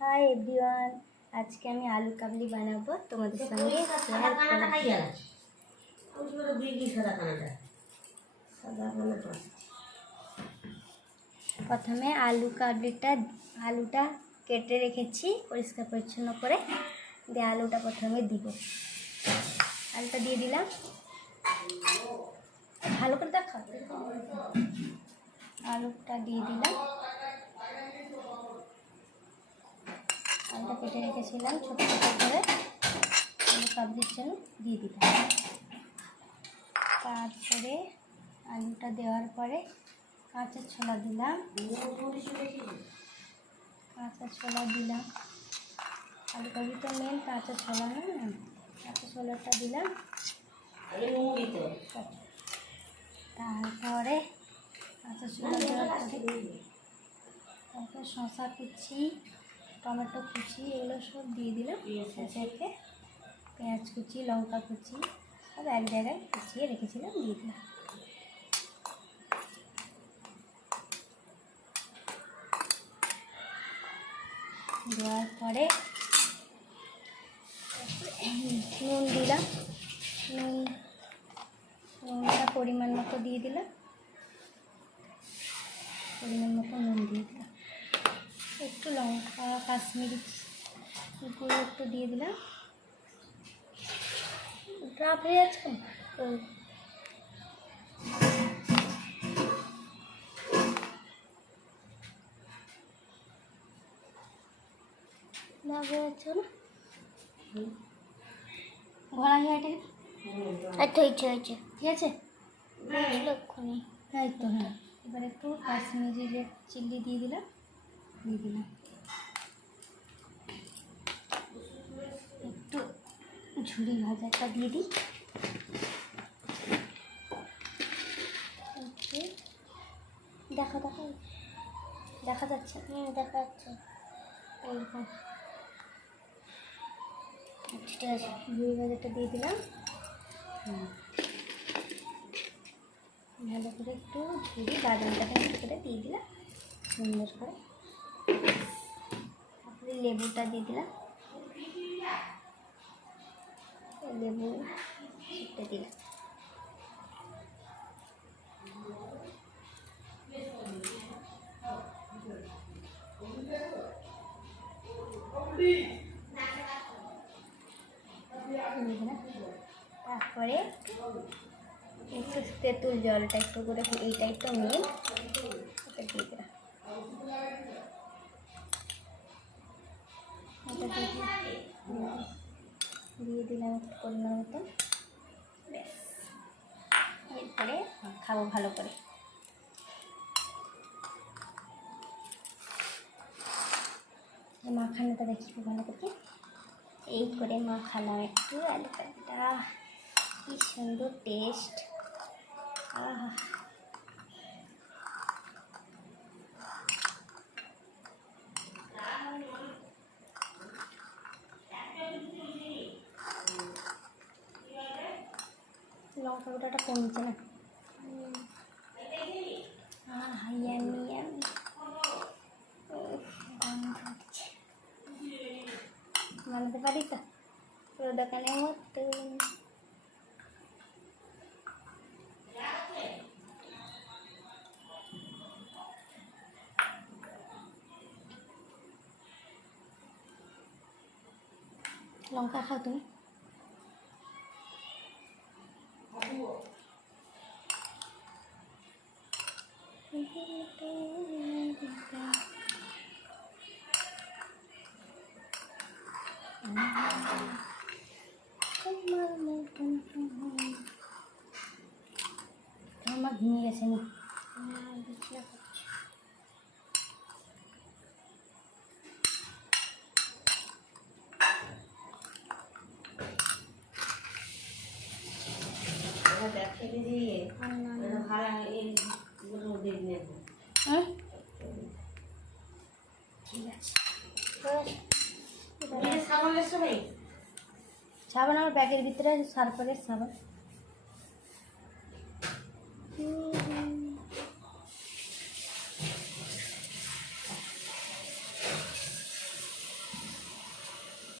Hi everyone, আজকে আমি আলু কাবলি বানাবো তোমাদের সঙ্গে শেয়ার করব। প্রথমে আলুটা কেটে রেখেছি পরিষ্কার পরিচ্ছন্ন করে, দিয়ে আলুটা প্রথমে দিব। আলুটা দিয়ে দিলাম, ভালো করে দেখাও। আলুটা দিয়ে দিলাম, আলুটা কেটে রেখেছিলাম ছোটো ছোটো করে আলু কাবলির জন্য দিয়ে দিলাম। তারপরে আলুটা দেওয়ার পরে কাঁচা ছোলা দিলাম, আলু কাবলি তো মেন কাঁচা ছোলা না, কাঁচা ছোলাটা দিলাম। তারপরে কাঁচা ছোলা দেওয়ার পরে তারপর শসা কুচি, টমেটো কুচি এগুলো সব দিয়ে দিলাম। সাথে পেঁয়াজ কুচি, লঙ্কা কুচি সব এক জায়গায় কুচিয়ে রেখেছিলাম দিয়ে দিলাম। দেওয়ার পরে নুন দিলাম, নুনটা পরিমাণ মতো দিয়ে দিলাম, নুন দিয়ে দিলাম। একটু লঙ্কা কাশ্মীরি গুঁড়ো একটু দিয়ে দিলাম। ড্রাপ হয়ে যাচ্ছে না, হয়েছে না ঘোরা হয়ে এটা। আচ্ছা হয়েছে, ঠিক আছে। তাই তো, হ্যাঁ। এবার একটু কাশ্মীরি রেড চিলি দিয়ে দিলাম। একটু ঝুরি ভাজাটা দিয়ে দিই। দেখা যাচ্ছে, দেখা যাচ্ছে এইরকম। ঠিক আছে, ঝুরি ভাজাটা দিয়ে দিলাম। ভালো করে একটু ঝুরি বাদামটাকে একটু করে দিয়ে দিলাম সুন্দর করে। তারপরে লেবুটা দিয়ে দিলাম, লেবু চিপে দিলাম। তারপরে একটু তেঁতুল জলটা একটু করে, এইটাই তো মেন, এটা দিয়ে দিলাম। দিয়ে দিলাম একটু পরিমাণ মতো। ব্যাস, এরপরে খাবো ভালো করে। মাখানোটা দেখি ভালো করে, এই করে মাখালাম একটু আলু কাবলিটা। কি সুন্দর টেস্ট! আহা, লঙ্কা গুঁড়োটা কমছে না। বানাতে পারি তো পুরো দোকানের মতো। লঙ্কা খাও তুমি? আমার ভেঙে গেছে না, ঠিক আছে। সাবান আমার ব্যাগের ভিতরে, সার্ফের সাবান।